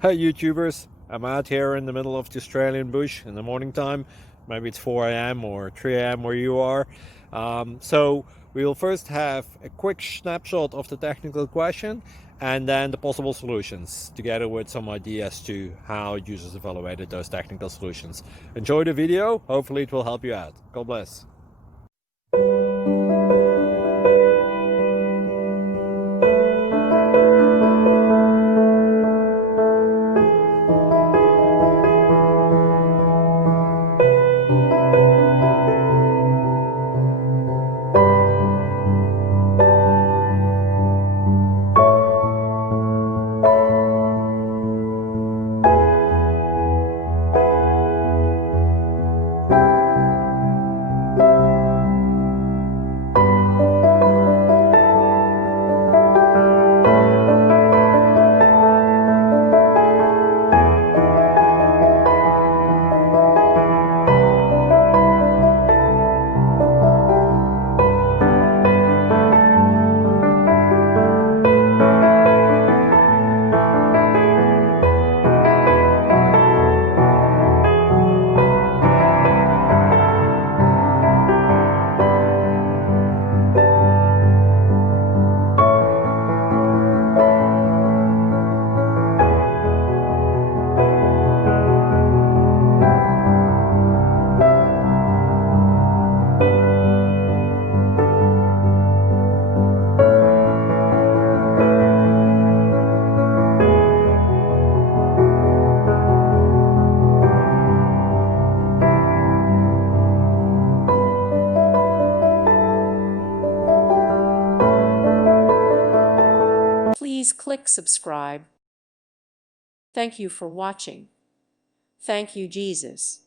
Hey YouTubers, I'm out here in the middle of the Australian bush in the morning time. Maybe it's 4 a.m. or 3 a.m. where you are. So we'll first have a quick snapshot of the technical question and then the possible solutions, together with some ideas to how users evaluated those technical solutions. Enjoy the video, hopefully it will help you out. God bless. Please click subscribe. Thank you for watching. Thank you, Jesus.